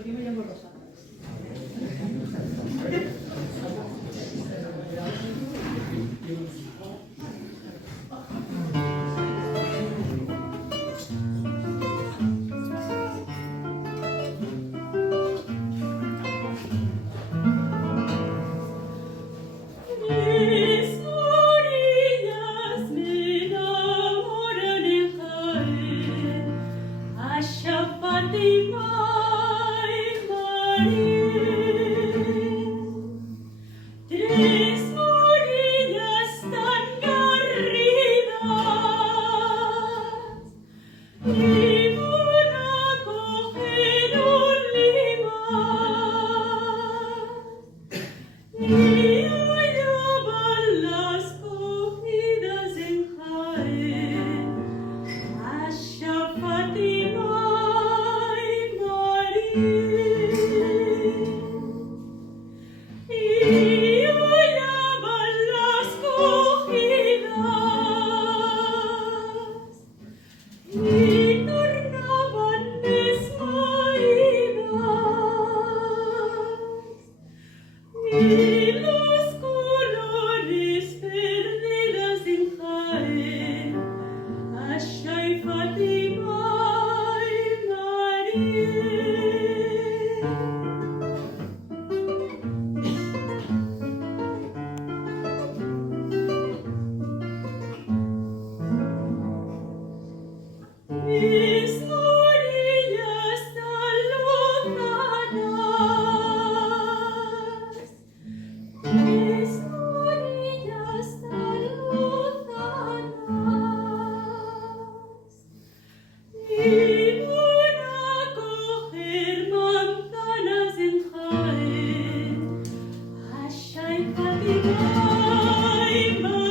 aquí me llamo Rosa. Tres orillas tan garridas y una coger olivas y allá van las cogidas en Jaén, Asha, Fátima y María. Y allá van las cogidas y tornaban desvaídas y los colores perdidas en Jaén, Asha y Fátima y María. Mis orillas tan lozanas, mis orillas tan lozanas, iban a coger manzanas en Jaén, Asha y Fátima y María.